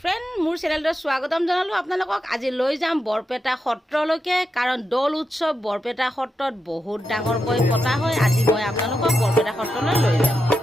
Friend মোৰ চেনেলটোত স্বাগতম জনালোঁ আপোনালোকক। আজি লৈ যাম বৰপেটা সত্ৰলৈকে, কাৰণ দৌল উৎসৱ বৰপেটা সত্ৰত বহুত ডাঙৰকৈ পতা হয়। আজি মই আপোনালোকক বৰপেটা সত্ৰলৈ লৈ যাম।